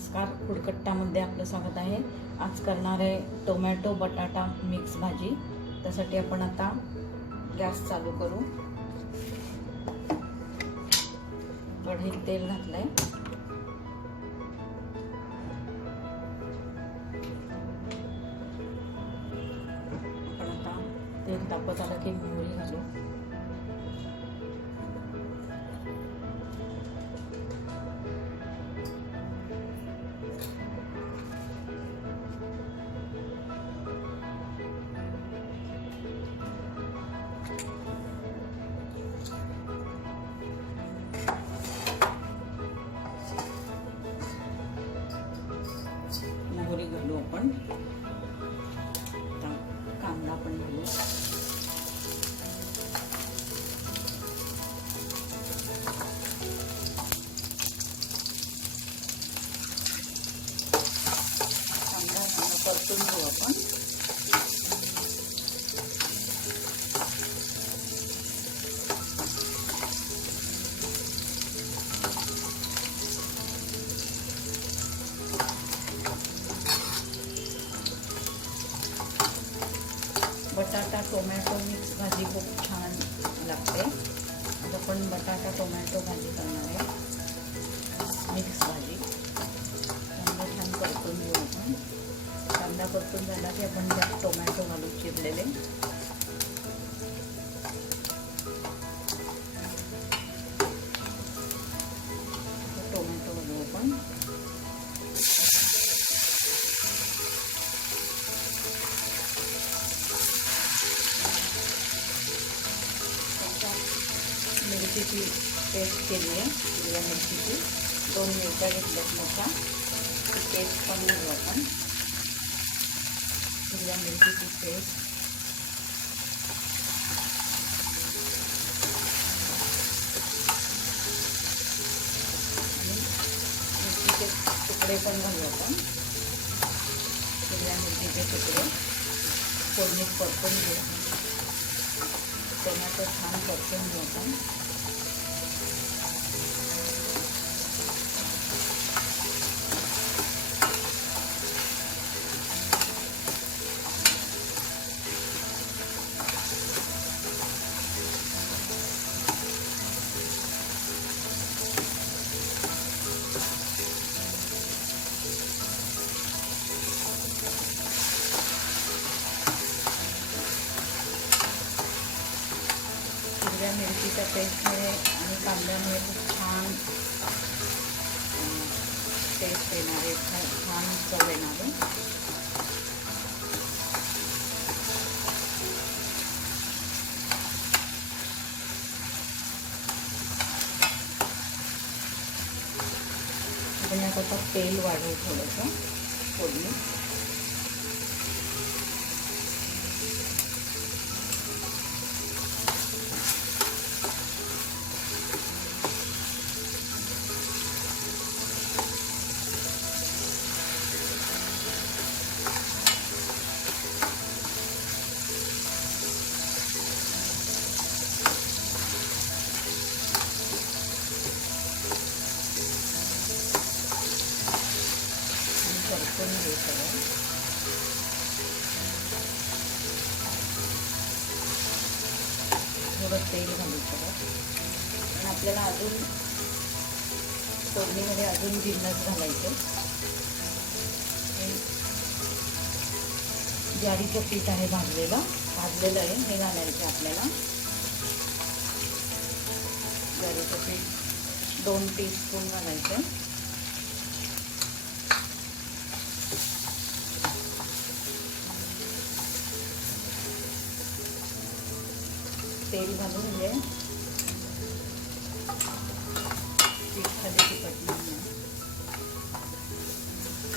नमस्कार. फुडकट्टामध्ये आपलं स्वागत आहे. आज करणार आहे टोमॅटो बटाटा मिक्स भाजी. त्यासाठी आपण आता गॅस चालू करू. कढईत तेल घातलंय. आपण आता तेल तापत आलं की मोहरी घालू. टोमॅटो भाजी करणार आहे. मिक्स भाजी कांदा छान परतून घेऊ आपण. कांदा परतून झाला की आपण त्यात टोमॅटो घालून चिरलेले. टोमॅटो घालू आपण. मिरचीची पेस्ट केली आहे हिरव्या मिरचीची. दोन मिरच्या घेतल्यात मोठ्या. पेस्ट पण घेऊ आपण. हिरव्या मिरचीची पेस्ट मिरचीचे तुकडे पण घालू आपण. हिरव्या मिरचीचे तुकडे. फोडणीत परतून घेऊ टोमॅटो छान परतून घेऊ आपण. टेस्ट येणार आहे छान छान चव येणार आहे आपण यात आता तेल वाढवू थोडंसं फोडणी थोडं तेल घालू सगळं आणि आपल्याला अजून फोडणीमध्ये अजून जिन्नस घालायचं. ज्वारीचं पीठ आहे भाजलेलं. भाजलेलं आहे. हे घालायचं आपल्याला. ज्वारीचं पीठ दोन टीस्पून घालायचं. घालून घे. पीठ खाली तिखट नाही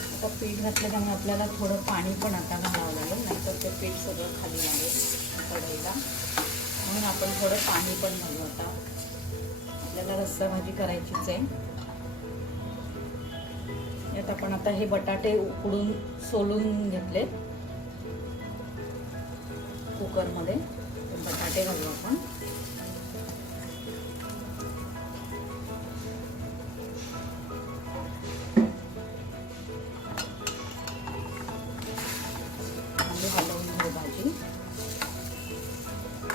आता पीठ घातल्यामुळे आपल्याला थोडं पाणी पण आता घालावं लागेल नाहीतर ते पीठ सगळं खाली लागेल कढईला. म्हणून आपण थोडं पाणी पण घालू आता. आपल्याला रस्सा भाजी करायचीच आहे. यात आपण आता हे बटाटे उकडून सोलून घेतले. कुकरमध्ये बटाटे घालू आपण.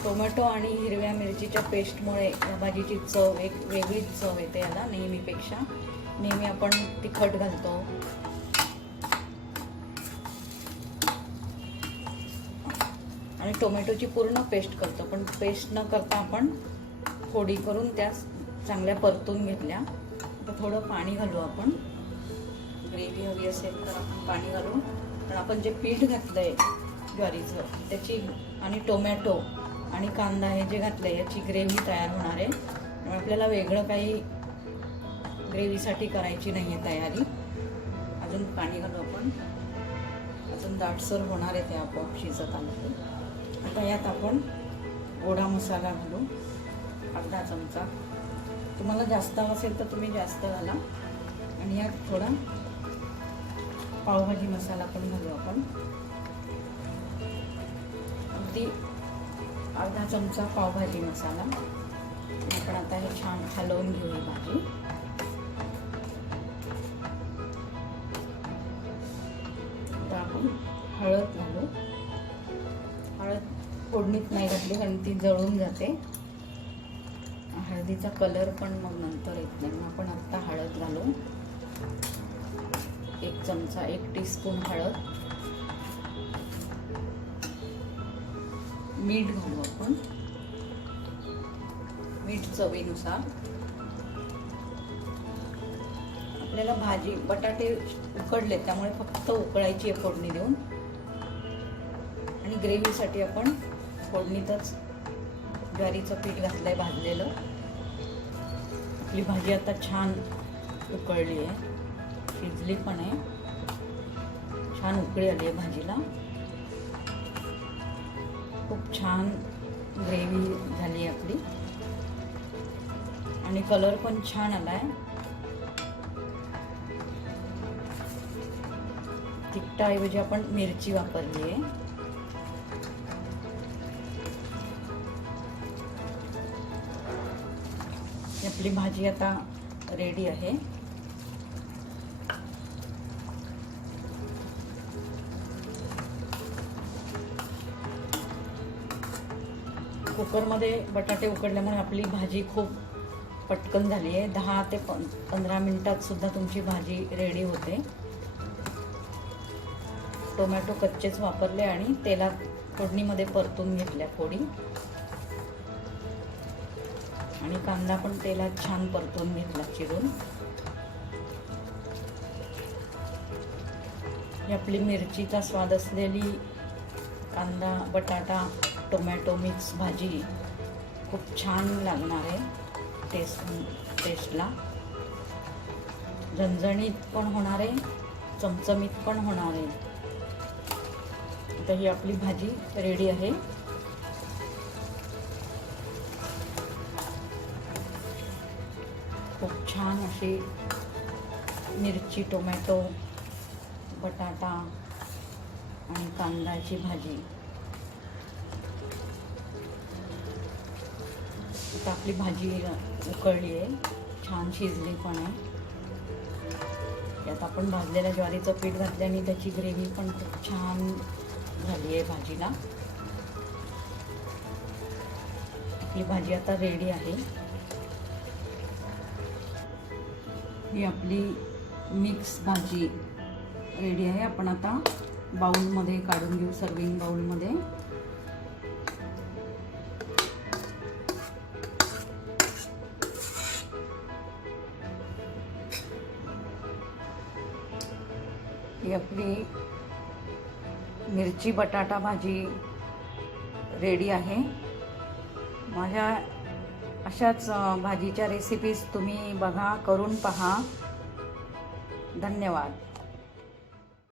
टोमॅटो आणि हिरव्या मिरचीच्या पेस्टमुळे भाजीची चव एक वेगळीच चव येते याला नेहमीपेक्षा. नेहमी आपण तिखट घालतो. आणि टोमॅटोची पूर्ण पेस्ट करतो पण पेस्ट न करता आपण फोडी करून त्या चांगल्या परतून घेतल्या. आता थोडं पाणी घालू आपण. ग्रेव्ही हवी असेल तर आपण पाणी घालू पण आपण जे पीठ घातलं आहे ज्वारीचं त्याची आणि टोमॅटो आणि कांदा हे जे घातलं आहे याची ग्रेव्ही तयार होणार आहे. त्यामुळे आपल्याला वेगळं काही ग्रेव्हीसाठी करायची नाही आहे तयारी. अजून पाणी घालू आपण. अजून दाटसर होणार आहे ते आपोआप शिजत आलं आता यात आपण गोडा मसाला घालू. अर्धा चमचा. तुम्हाला जास्त असेल तर तुम्ही जास्त घाला. आणि यात थोडा पावभाजी मसाला पण घालू आपण. अगदी अर्धा चमचा पावभाजी मसाला. आपण आता हे छान हलवून घेऊ ही भाजी. आता आपण हळद घालू. हळद फोडणीत नाही घातली कारण ती जळून जाते. हळदीचा कलर पण मग नंतर येत नाही. मग आपण आत्ता हळद घालू. एक चमचा एक टीस्पून हळद. मीठ घालू आपण. मीठ चवीनुसार. आपल्याला भाजी बटाटे उकडले त्यामुळे फक्त उकळायची आहे फोडणी देऊन. आणि ग्रेव्हीसाठी आपण फोडणीतच ज्वारीचं पीठ घातलंय भाजलेलं. आपली भाजी आता छान उकळली आहे. शिजली पण आहे. छान उकळी आली आहे भाजीला. खूप छान ग्रेव्ही झाली आपली. आणि कलर पण छान आला आहे तिखटाऐवजी आपण मिरची वापरली आहे. आपली भाजी आता रेडी आहे. कुकरमध्ये बटाटे उकडल्यामुळे आपली भाजी खूप पटकन झाली आहे. दहा ते पं पंधरा मिनटात सुद्धा तुमची भाजी रेडी होते. टोमॅटो कच्चेच वापरले आणि तेलात फोडणीमध्ये परतून घेतल्या फोडी. आणि कांदा पण तेलात छान परतून घेतला चिरून. ही आपली मिरचीचा स्वाद असलेली कांदा बटाटा टोमॅटो मिक्स भाजी खूप छान लागणार आहे टेस्ट टेस्टला. झणझणीत पण होणार आहे चमचमीत पण होणार आहे. आता ही आपली भाजी रेडी आहे. खूप छान अशी मिरची टोमॅटो बटाटा आणि कांद्याची भाजी. आता आपली भाजी उकळली आहे. छान शिजली पण आहे. यात आपण भाजलेल्या ज्वारीचं पीठ घातल्याने त्याची ग्रेव्ही पण खूप छान झाली आहे भाजीला. आपली भाजी आता रेडी आहे. ही आपली मिक्स भाजी रेडी आहे. आपण आता बाउलमध्ये काढून घेऊ सर्विंग बाउलमध्ये ही आपली मिरची बटाटा भाजी रेडी आहे. माझ्या अशाच भाजीच्या रेसिपीज तुम्ही बघा करून पहा. धन्यवाद.